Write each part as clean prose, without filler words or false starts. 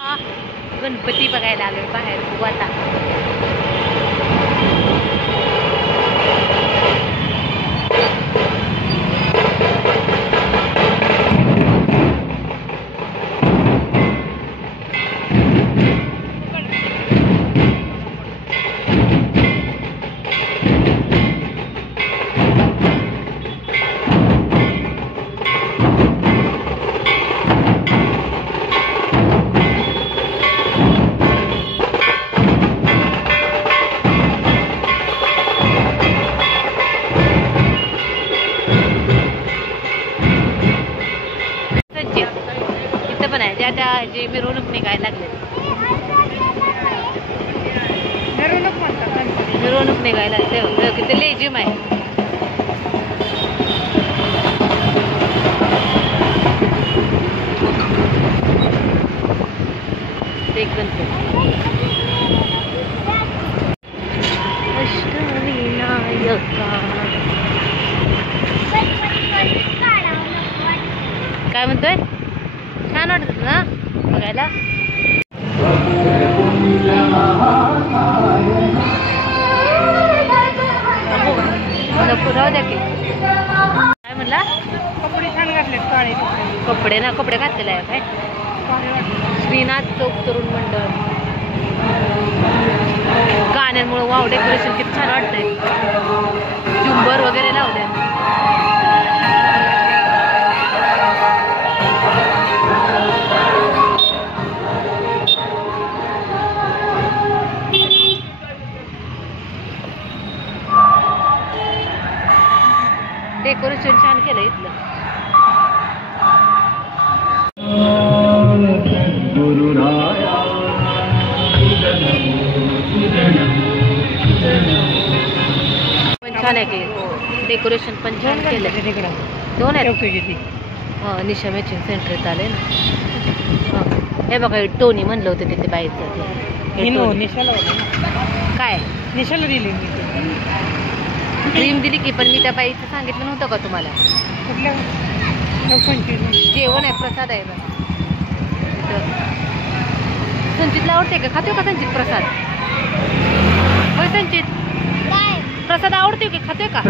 गणपती बघायला आलोय बाहेर बघू आता. जे मिरवणूक निघायला लागले, मिरवणूक निघायला लागले. किती लेझिम आहे. ते गणपती काय म्हणतोय? छान वाटत ना बघायला. राहू द्या की. काय म्हणला? कपडे छान घातले, काळे कपडे ना, कपडे घातलेले आहे काय? श्रीनाथ चौक तरुण मंडळ. गाण्यांमुळे वाव डेकोरेशन किती छान वाटतंय. झुंबर वगैरे लावले. डेकोरेशन छान केलं इथलं. पण छान आहे की डेकोरेशन पण छान केलं. दोन आहे. निशा मॅचिंग सेंटर आले ना. हे बघा टोनी म्हणलं होतं तिथे बाईचं. काय निशाला दिली क्रीम दिली की, पण मी त्या बाईचं सांगितलं नव्हतं का तुम्हाला? जेवण आहे, प्रसाद आहे बघा. संचितला आवडते का? खातो का संचित प्रसाद? होय संचित, प्रसाद आवडते की खातोय का?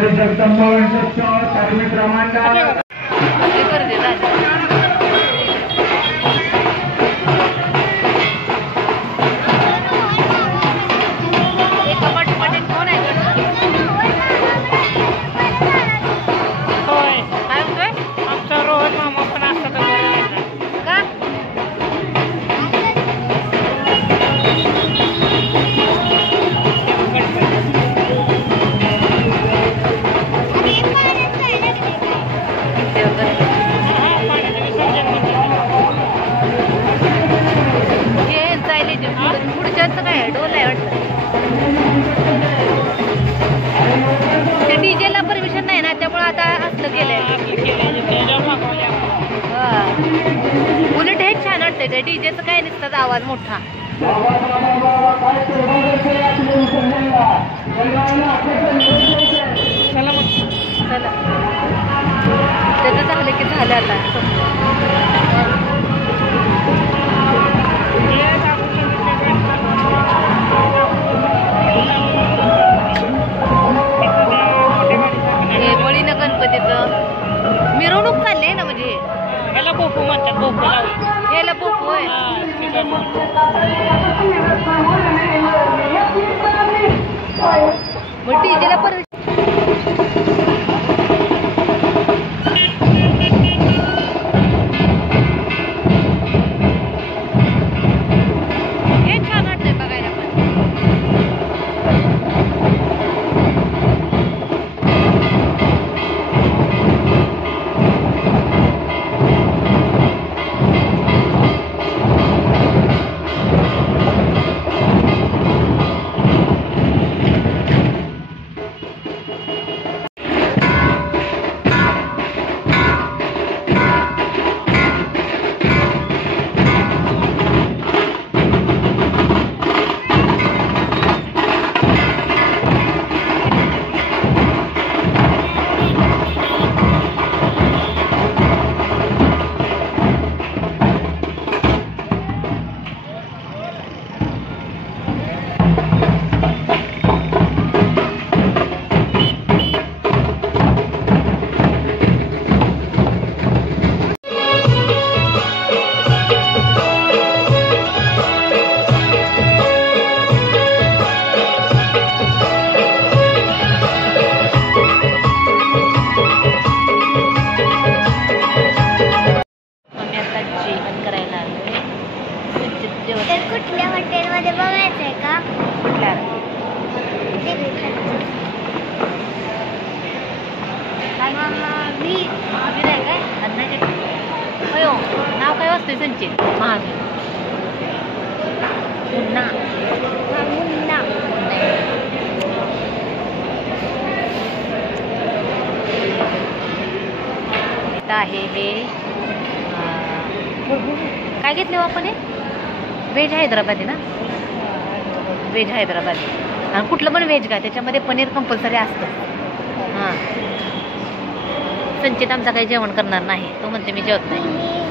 डीजेला परमिशन नाही ना, त्यामुळे आता असलं केलंय. उलट हे छान वाटतंय. त्या डीजेचं काय नसतं आवाज मोठा. चला मग, चला. त्याचं झालं की झालं आता. गणपतीचं मिरवणूक चालली ना, म्हणजे याला बोपू म्हणतात. बोपू याला बोपू होय. मग डीजेला परत हे छान वाटतंय बघायला पण. जेवण तर कुठल्या हॉटेलमध्ये बघायचंय का कुठल्या मी काय अयो नाव काय वाजतंय संचित महावीर पुन्हा मुन्ना आहे हे काय घेतले हो आपण हे व्हेज हैदराबादी ना व्हेज हैदराबादी आणि कुठलं पण व्हेज का त्याच्यामध्ये पनीर कंपल्सरी असतं हां संचित आमचा काही जेवण करणार नाही तो म्हणते मी जेवत नाही